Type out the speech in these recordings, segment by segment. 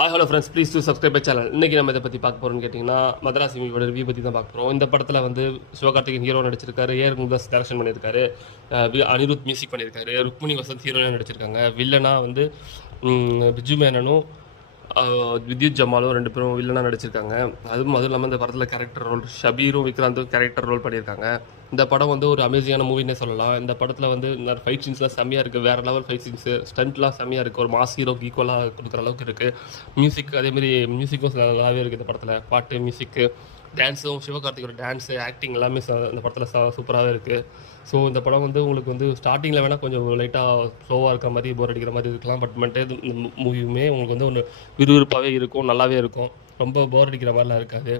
Hi hello friends, please to subscribe my channel. இன்றைக்கி நம்ம இதை பற்றி பார்க்க போகிறோம்னு கேட்டிங்கன்னா, மதராசி மூவியோட ரிவ்யூ பற்றி தான் பார்க்க போகிறோம். இந்த படத்தில் வந்து சிவகார்த்திகேயன் ஹீரோ நடிச்சிருக்காரு, ஏஆர் முருகதாஸ் டைரக்ஷன் பண்ணியிருக்காரு, அனிருத் மியூசிக் பண்ணியிருக்காரு, ருக்மிணி வசந்த் ஹீரோயினாக நடிச்சிருக்காங்க. வில்லனா வந்து பிஜு மேனனும் வித்யுத் ஜமாலும் ரெண்டு பேரும் வில்லனாக நடிச்சிருக்காங்க. அதுவும் இல்லாமல் இந்த படத்தில் கேரக்டர் ரோல் ஷபீரும் விக்ராந்தும் கேரக்டர் ரோல் பண்ணியிருக்காங்க. இந்த படம் வந்து ஒரு அமேசிங்கான மூவின்னே சொல்லலாம். இந்த படத்தில் வந்து ஃபைட் சீன்ஸ்லாம் செம்மையாக இருக்குது, வேறு லெவல் ஃபைட் சீன்ஸு, ஸ்டண்ட்லாம் செம்மையாக இருக்குது, ஒரு மாஸ் ஹீரோக்கு ஈக்குவலாக கொடுக்குற அளவுக்கு இருக்குது. மியூசிக் அதேமாதிரி மியூசிக்கும் நல்லாவே இருக்குது. இந்த படத்தில் பாட்டு, மியூசிக்கு, டான்ஸும், சிவகார்த்திகோட டான்ஸு, ஆக்டிங் எல்லாமே இந்த படத்தில் சூப்பராகவே இருக்குது. ஸோ இந்த படம் வந்து உங்களுக்கு வந்து ஸ்டார்டிங்கில் வேணால் கொஞ்சம் லைட்டாக ஸ்லோவாக இருக்கிற மாதிரி, போர் அடிக்கிற மாதிரி இருக்கலாம். பட் இந்த மூவியுமே உங்களுக்கு வந்து ஒன்று விறுவிறுப்பாகவே இருக்கும், நல்லாவே இருக்கும். ரொம்ப போர் அடிக்கிற மாதிரிலாம் இருக்காது.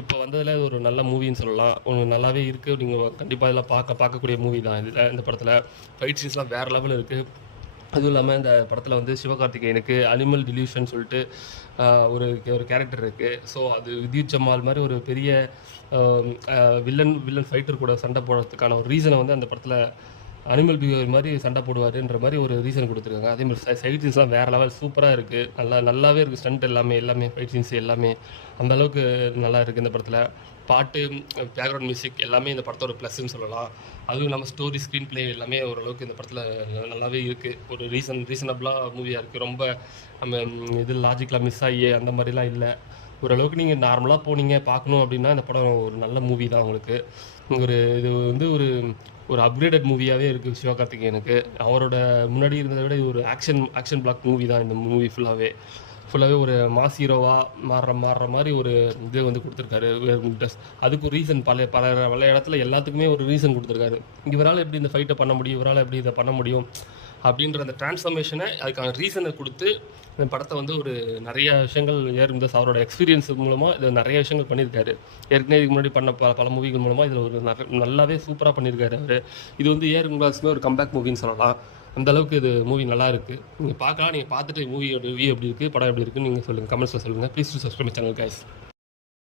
இப்போ வந்ததில் ஒரு நல்ல மூவின்னு சொல்லலாம். ஒன்று நல்லாவே இருக்குது. நீங்கள் கண்டிப்பாக இதெல்லாம் பார்க்கக்கூடிய மூவி தான். இந்த படத்தில் ஃபைட் சீன்ஸ்லாம் வேறு லெவலில் இருக்குது. அதுவும் இல்லாமல் இந்த படத்தில் வந்து சிவகார்த்திகேயனுக்கு அனிமல் டிலியூஷன் சொல்லிட்டு ஒரு கேரக்டர் இருக்குது. ஸோ அது வித்யுத் ஜமால் மாதிரி ஒரு பெரிய வில்லன் ஃபைட்டர் கூட சண்டை போடுறதுக்கான ஒரு ரீசனை வந்து அந்த படத்தில் அனிமல் பிஹேவியர் மாதிரி சண்டை போடுவாருன்ற மாதிரி ஒரு ரீசன் கொடுத்துருக்காங்க. அதேமாதிரி ஃபைட் சீன்ஸ்லாம் வேறு லெவல் சூப்பராக இருக்குது. நல்லாவே இருக்குது. ஸ்டண்ட் எல்லாமே ஃபைட் சீன்ஸ் எல்லாமே அந்தளவுக்கு நல்லா இருக்குது. இந்த படத்தில் பாட்டு, பேக்ரவுண்ட் மியூசிக் எல்லாமே இந்த படத்தோட ப்ளஸ்ன்னு சொல்லலாம். அதுவும் இல்லாமல் ஸ்டோரி, ஸ்க்ரீன் பிளே எல்லாமே ஓரளவுக்கு இந்த படத்தில் நல்லாவே இருக்குது. ஒரு ரீசனபிளாக மூவியாக இருக்குது. ரொம்ப நம்ம இது லாஜிக்கலாக மிஸ் ஆகி அந்த மாதிரிலாம் இல்லை. ஓரளவுக்கு நீங்கள் நார்மலாக போனீங்க பார்க்கணும் அப்படின்னா இந்த படம் ஒரு நல்ல மூவி தான். உங்களுக்கு இது வந்து ஒரு அப்கிரேடட் மூவியாகவே இருக்குது சிவகார்த்திகேயனுக்கு. அவரோட முன்னாடி இருந்ததை விட இது ஒரு ஆக்ஷன் பிளாக் மூவி தான். இந்த மூவி ஃபுல்லாகவே ஒரு மாஸ் ஹீரோவாக மாறுற மாதிரி ஒரு இது வந்து கொடுத்துருக்காரு. அதுக்கு ஒரு ரீசன் பல இடத்துல எல்லாத்துக்குமே ஒரு ரீசன் கொடுத்துருக்காரு. இவரால் எப்படி இந்த ஃபைட்டை பண்ண முடியும், இவரால் எப்படி இதை பண்ண முடியும் அப்படின்ற அந்த டிரான்ஸ்ஃபர்மேஷனை, அதுக்கான ரீசனை கொடுத்து இந்த படத்தை வந்து ஒரு நிறைய விஷயங்கள் ஏஆர் அவரோட எக்ஸ்பீரியன்ஸ் மூலமாக இதில் நிறைய விஷயங்கள் பண்ணியிருக்காரு. ஏற்கனவே இதுக்கு முன்னாடி பண்ண பல மூவிகள் மூலமாக இதில் ஒரு நல்லாவே சூப்பராக பண்ணியிருக்காரு அவர். இது வந்து ஏஆர் முருகதாஸுமே ஒரு கம்பேக் மூவின்னு சொல்லலாம். அந்தளவுக்கு இது மூவி நல்லா இருக்குது. நீங்கள் பார்க்கலாம். நீங்கள் பார்த்துட்டு மூவியோட ரிவ்யூ எப்படி இருக்குது, படம் எப்படி இருக்குன்னு நீங்கள் சொல்லுங்கள், கமெண்ட்ஸில் சொல்லுங்கள். Please to subscribe my channel guys.